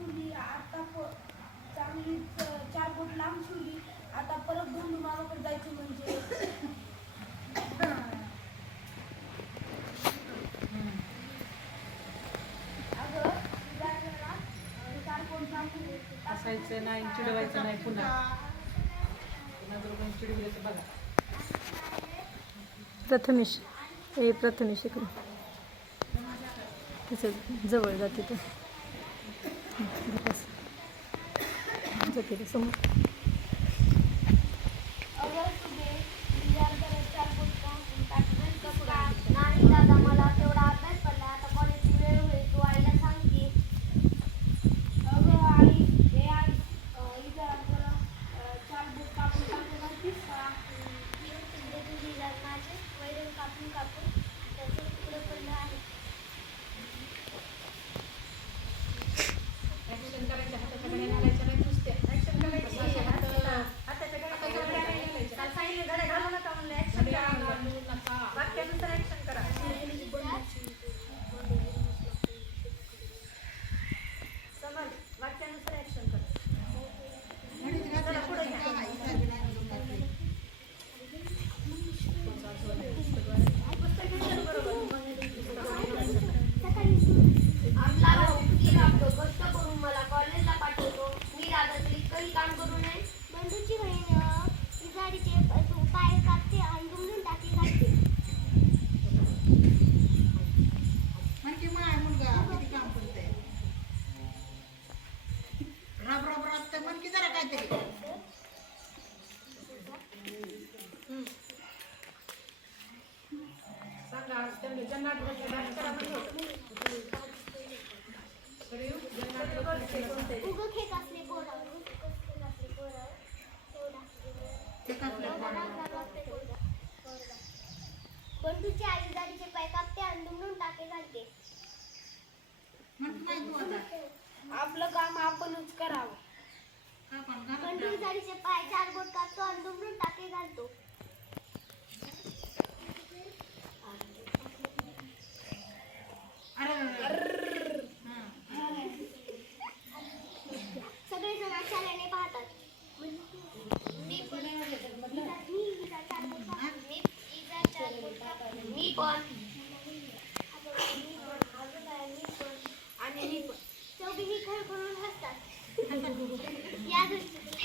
ठेवली आता चांगली 4 बोट लांब ठेवली आता परत दोन मामाकडे जायचं म्हणजे असायचं नाही चिडवायचं नाही पुन्हा चिडविलं तर बघा प्रथमेश प्रथमेश इकडे तिचं जवळ जाते ते जाते ते समोर नाही दादा मला तेवढा अभ्यास पडला आता कॉलेजची वेळ होईल तू आईला सांग की अगं आई हे आई इथं आपल्याला 4 बोट कापून टाकून घालतीस का तुझी माझे वैरण कापून त्याचं तुकडे पडलं आहे ऍक्शन करायच्या हाताच्या घड्या घालायच्या नाही नुसत्या ऍक्शन करायची हाताच्या घड्या घालायच्या काल सांगितलं घड्या घालू नका म्हणलं ऍक्शन करा वाक्यानुसार ऍक्शन करा समज वाक्यानुसार ऍक्शन करा कष्ट करून मला कॉलेजला पाठवतो मी रात्री काही काम करू नये बंधूची बहीण गाडीचे पाय कापते आणि दुमडून टाकी घालते म्हणजे माय मुलगा किती काम करते रब रब रब तर मन की जरा काहीतरी सांगा त्यांनी जन्नाट डान्स करा म्हणलं बंधूची आई गाडीचे पाय कापते आणि दुमडून टाके घालते आपलं काम आपणच करावं बंधू गाडीचे पाय 4 बोट कापतो आणि दुमडून टाके घालतो सगळे जण आश्चर्याने पाहतात मी पण